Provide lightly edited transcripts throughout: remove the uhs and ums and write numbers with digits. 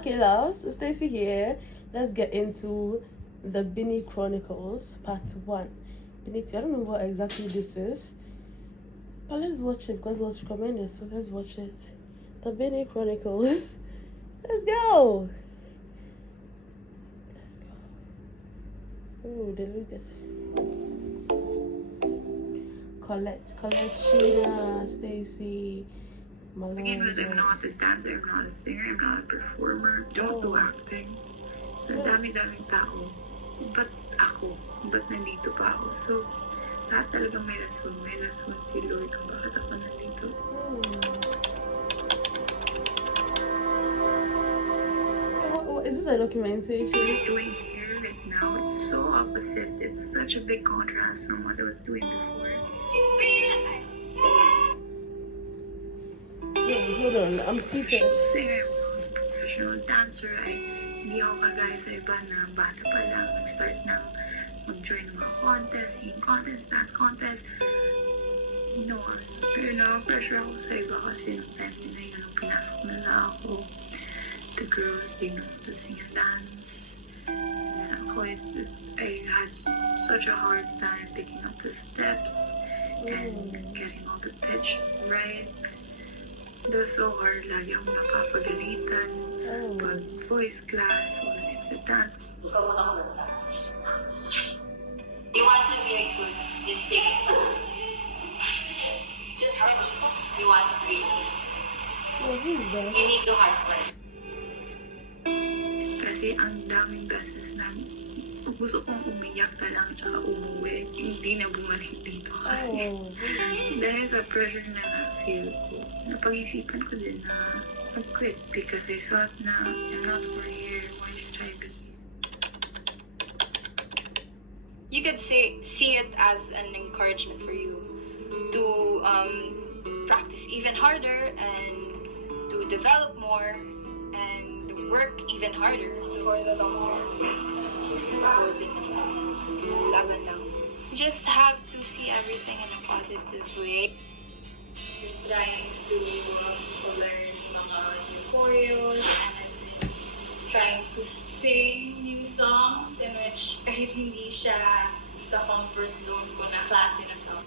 Okay, loves, Stacey here. Let's get into the Binny Chronicles Part 1. Binny, I don't know what exactly this is, but let's watch it because it was recommended, so let's watch it. The Binny Chronicles. Let's go! Let's go. Oh, they look good. Colette, Sheena, Stacey, Again, was I'm not a dancer, I'm not a singer, I'm not a performer, don't do acting. Ang dami-daming tao. Ba't ako? Ba't nandito pa ako? So, lahat talagang may rason. May rason si Lord kung bakit ako nandito. Is this a documentation? What I'm doing here right now, it's so opposite. It's such a big contrast from what I was doing before. Hold on, I'm seated. Singer, professional dancer, hindi ako kagaya sa iba na bata pa lang, nag-start na mag-join ng mga contest, singing contest, dance contest. Pero na-pressure ako sa iba kasi nung time na yun, nung pinasok nila ako, the girls, they know to sing and dance. And ako, I had such a hard time picking up the steps and getting all the pitch right. It was so hard. Lagi akong napapagalitan. Pag voice class, when it's a dance. You want to be a good singer? Just you want to be. Oh, who's that? You need to hard work. Kasi ang daming beses na gusto kong umiyak na lang tsaka umuwi. Hindi na bumalik dito kasi dahil sa pressure na na-feel ko, napag-isipan ko din na mag-quit because I thought na I'm not for here. Why should I be? You could see it as an encouragement for you to practice even harder and to develop more and work even harder for the long term. You just have to see everything in a positive way. You're trying to learn mga new choreos and trying to sing new songs in which kahit hindi siya sa comfort zone ko na klase na song.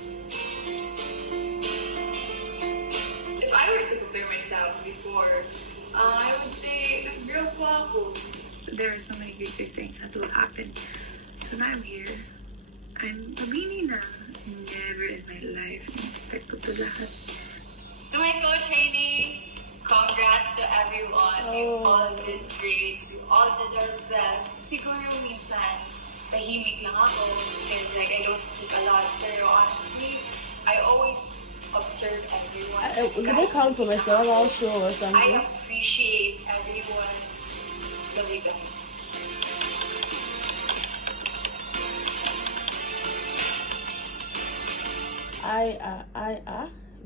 If I were to compare myself before, I would say, girl po ako. There are so many great things that will happen. So now I'm here. I'm a Binny na. Never in my life expect ko to lahat. To my co-trainee, congrats to everyone. You all did great. You all did our best. Siguro minsan, tahimik lang ako because I don't speak a lot. Pero honestly, I always observe everyone. Did I count for myself? I'll show or something. I appreciate everyone. Talaga.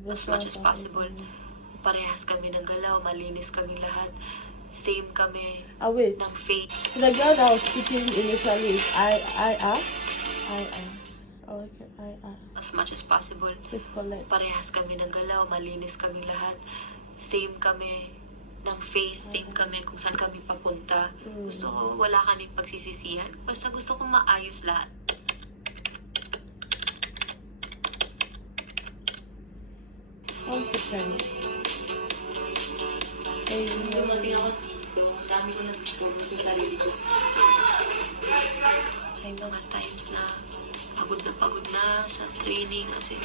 As much as possible, parehas kami ng galaw, malinis kami lahat. Same kami wait. ng faith. So the girl that was speaking initially is I. Oh, okay, As much as possible, Please collect. parehas kami ng galaw, malinis kami lahat. Same kami ng face, same kami kung saan kami papunta. Gusto ko, wala kaming pagsisisihan. Basta gusto kong maayos lahat. Dumating ako dito, ang dami ko na-discover sa sarili ko. May mga times na pagod na sa training kasi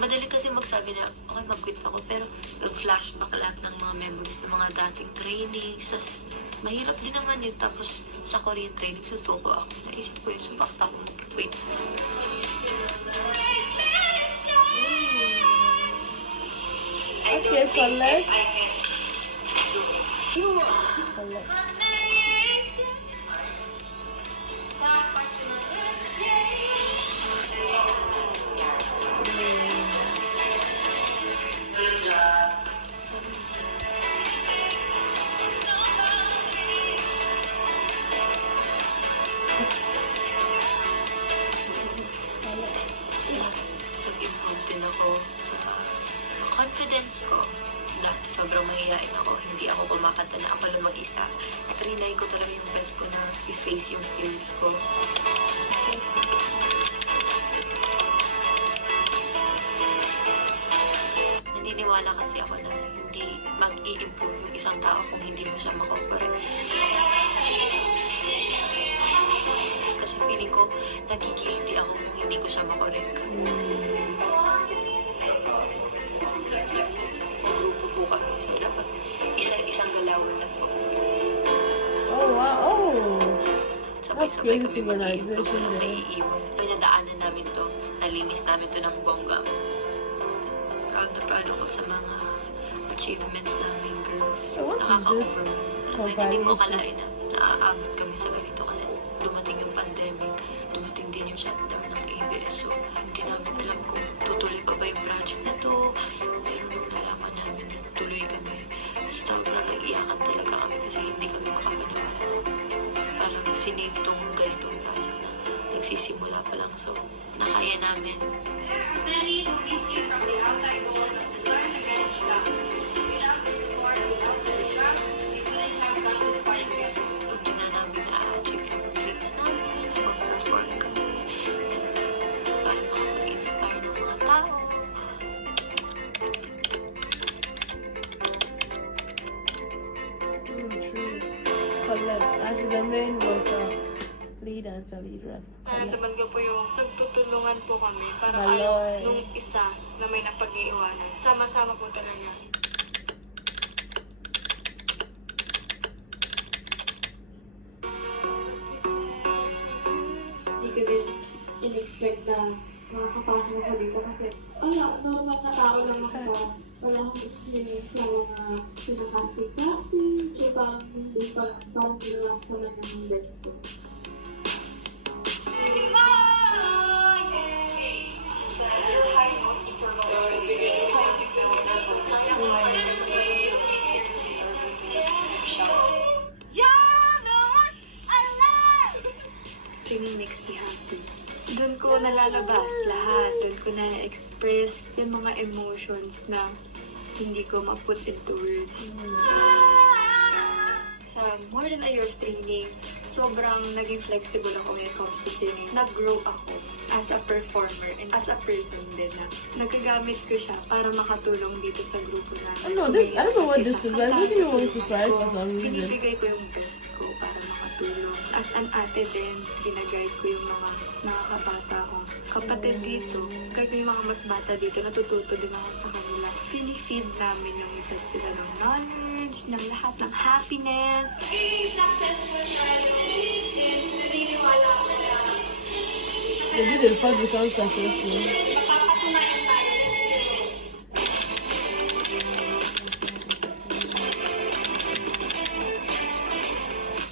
madali kasi magsabi na okay mag-quit ako pero nag-flashback lahat ng mga memories ng mga dating trainings. Tas, mahirap din naman yun. Tapos sa Korean training susuko ako. Naisip ko yun, so bakit ako mag-quit? Okay, collect. I can do it. Collect. Nag-improve din ako sa confidence ko. Dati sobrang mahihain ako, hindi ako kumakanta na na ako lang mag-isa. Trinay ko talaga yung best ko na i-face yung feelings ko. Naniniwala kasi ako na hindi mag-i-improve yung isang tao kung hindi mo siya makokorek. Kasi feeling ko, nagigilty ako kung hindi ko siya makorek. Grupo po kami. So, dapat isang galawan lang po. Oh, wow. Oh. Sabay-sabay That's crazy kami mag-i-improve civilization, na eh. maiiwan. Pinadaanan namin to. Nalinis namin to ng bongga. Proud na proud ako sa mga achievements namin, girls. So what is this Nakaka-over. Hindi mo compilation? akalain na naaabot kami sa ganito kasi dumating yung pandemic, dumating din yung shutdown ng ABS. So, hindi namin alam kung tutuloy pa ba yung project na to. Pero nung nalaman namin na tuloy kami, sobrang nag-iyakan talaga kami kasi hindi kami makapaniwala na parang sinave tong ganitong project na nagsisimula pa lang. So, nakaya namin. There are many who miss you from the outside walls of the Stars Academy staff. Without their support, without their trust, we wouldn't have gone this far together. So, hindi na namin na-achieve yung dreams namin, mag-perform kami, and para makapag-inspire ng mga tao. True. Colette, actually the main vocal lead and the lead rap. Nararamdaman ko po yung nagtutulungan po kami para Maloy. ayaw nung isa na may napag-iiwanan. Sama-sama po talaga. Hindi ko din in-expect na makakapasok ako dito kasi normal na tao lang ako. Wala akong experience sa mga pinakasting-casting. So parang ginawa ko lang ng best ko. Singing makes me happy. Doon ko nalalabas lahat. Doon ko na-express yung mga emotions na hindi ko ma-put into words. Sa more than a year of training, sobrang naging flexible ako when it comes to singing. Nag-grow ako as a performer and as a person din na nagagamit ko siya para makatulong dito sa grupo namin. I don't know what this is, but I really want to cry for some reason. Binibigay ko yung best ko para makatulong. As an ate din, ginaguide ko yung mga nakakabata kong kapatid dito. Kahit yung mga mas bata dito, natututo din ako sa kanila. Fini-feed namin yung isa't isa ng knowledge, ng lahat ng happiness. Being successful tayo, and naniniwala ko na They did it for become successful. mapapatunayan tayo sa siguro.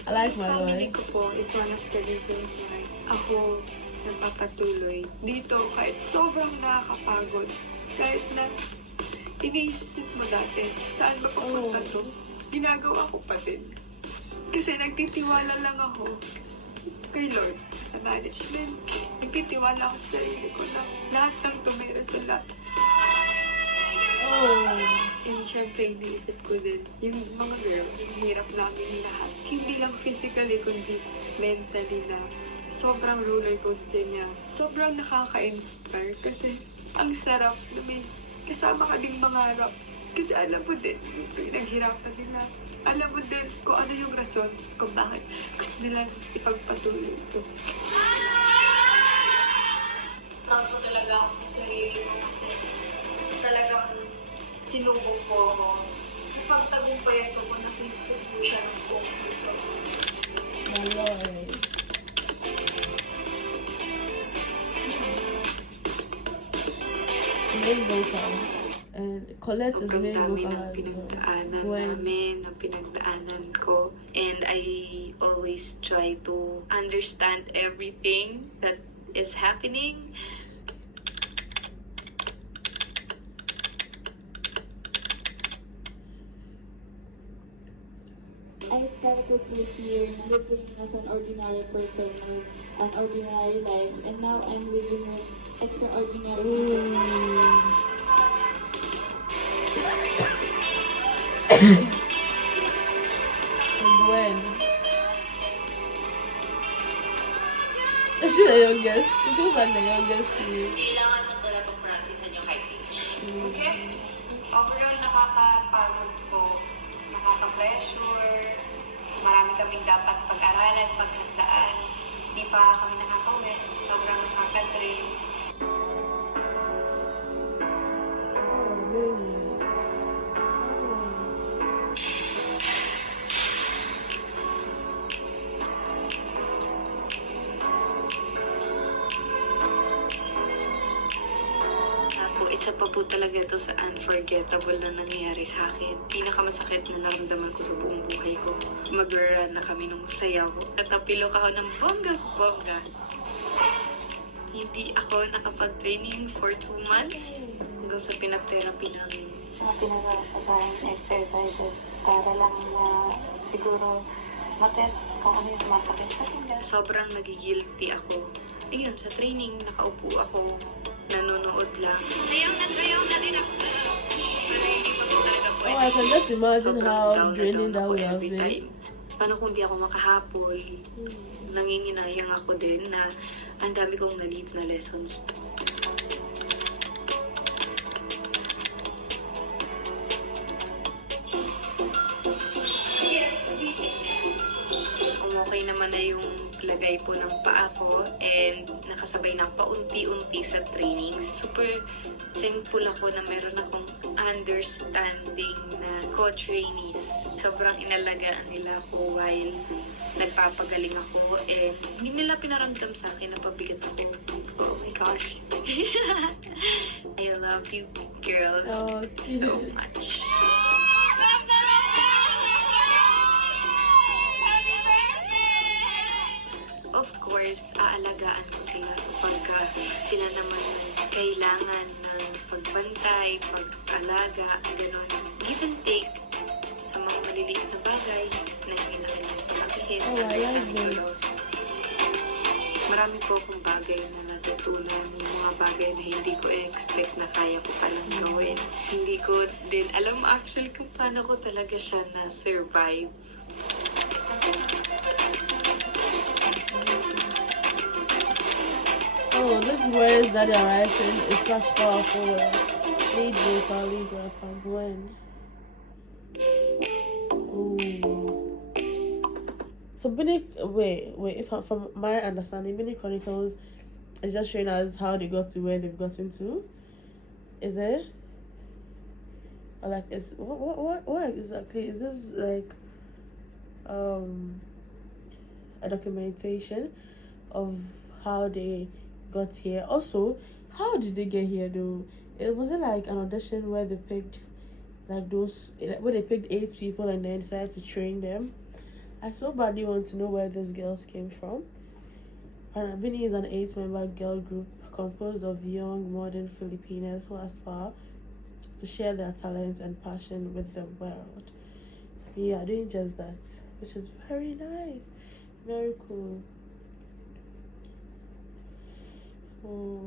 I like my Family Lord. ko po is one of the reasons why ako nagpapatuloy dito kahit sobrang nakakapagod. Kahit na iniisip mo dati, saan ba papunta to? Ginagawa ko pa din. Kasi nagtitiwala lang ako kay Lord sa management. Nagtitiwala ako sa sarili ko na lahat ng tumira sa lahat. And syempre, iniisip ko din, yung mga girls, hirap namin lahat. Hindi lang physically, kundi mentally na sobrang roller coaster niya. Sobrang nakaka-inspire kasi ang sarap na may kasama ka ding mangarap. Kasi alam mo din, yung pinaghirapan nila. Alam mo din kung ano yung rason kung bakit gusto nila ipagpatuloy ito. Proud ko talaga ako sa sarili ko kasi talagang sinubok po ako. Napagtagumpayan ko kung na-face ko po siya ng buong puso. My Lord. Main vocal. And Colette is main Sobrang dami vocal ng as well. pinagdaanan Gwen. namin, ng pinagdaanan ko. And I always try to understand everything that is happening. I started this year living as an ordinary person with an ordinary life, and now I'm living with extraordinary people. Gwen. Is she the youngest? She feels like the youngest to me. Kailangan mo talaga practice yung high pitch. Okay? Overall, nakakapagod po, nakaka-pressure, marami kaming dapat pag-aralan, paghandaan. Hindi pa kami nakakauwi, sobrang nakaka-drain. Oh, baby. Isa pa po talaga ito sa unforgettable na nangyayari sa akin. Pinakamasakit na naramdaman ko sa buong buhay ko. Mag-run na kami nung sayaw. At napilok ako ng bongga-bongga. Hindi ako nakapag-training for 2 months hanggang sa pinag-therapy namin. Pinag-asasahin exercises para lang na siguro matest kung ano yung sumasakit sa tingin. Sobrang nagigilty ako. Ayun, sa training, nakaupo ako, nanonood lang. Sayaw na din ako. Pero hindi pa po talaga pwede. Oh, I can just imagine Sobrang how down na draining down that ako would have every been. time. Paano kung di ako makahapol? Nanginginayang ako din na ang dami kong na-leave na lessons. Okay naman na yung lagay po ng paa ko and nakasabay na paunti-unti sa trainings. Super thankful ako na meron akong understanding na co-trainees. Sobrang inalagaan nila ako while nagpapagaling ako and hindi nila pinaramdam sa akin na pabigat ako. Oh my gosh. I love you girls so much. Of course, aalagaan ko sila kapag sila naman kailangan ng pagbantay, pag-alaga, gano'n. Give and take sa mga maliliit na bagay na hindi na kailangan sabihin. Marami po akong bagay na natutunan, yung mga bagay na hindi ko expect na kaya ko palang gawin. Hindi ko din alam actually kung paano ko talaga siya na-survive. Oh, these words that they're writing is such powerful words. Lead Baker, lead rapper, Gwen. Ooh. So wait, if from my understanding, Bini Chronicles is just showing us how they got to where they've gotten to. Is it? Or like, what exactly is this, like a documentation of how they got here? Also, how did they get here though? Was it like an audition where they picked where they picked 8 people and then decided to train them? I so badly want to know where these girls came from. Bini is an 8-member girl group composed of young modern Filipinas who aspire to share their talents and passion with the world. We are doing just that, which is very nice, very cool. Oh.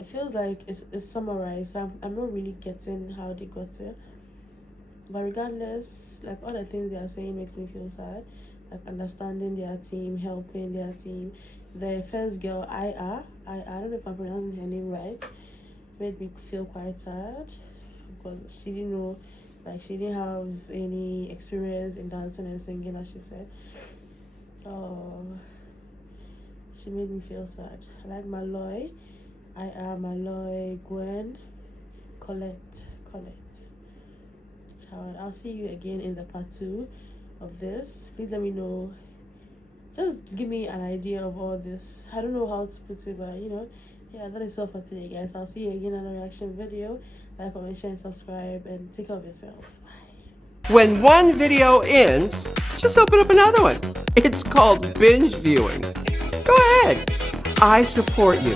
It feels like it's summarized. I'm not really getting how they got it, but regardless, like all the things they are saying makes me feel sad. Like understanding their team, helping their team. The first girl, I don't know if I'm pronouncing her name right, made me feel quite sad because she didn't know, like she didn't have any experience in dancing and singing, as she said. Oh, she made me feel sad. I like Malloy, Malloy, Gwen, Colette. Child, I'll see you again in the part 2 of this. Please let me know. Just give me an idea of all this. I don't know how to put it, but you know, yeah, that is all for today, guys. I'll see you again in a reaction video. Like, comment, share, and subscribe, and take care of yourselves. Bye. When one video ends, just open up another one. It's called binge viewing. Go ahead. I support you.